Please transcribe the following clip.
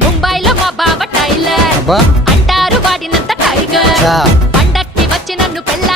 ముంబైలో మా బావ టైలర్ అబ్బా అంటారు వాడినంత టైగర్ చా. పండక్కి వచ్చి నన్ను పెళ్ళ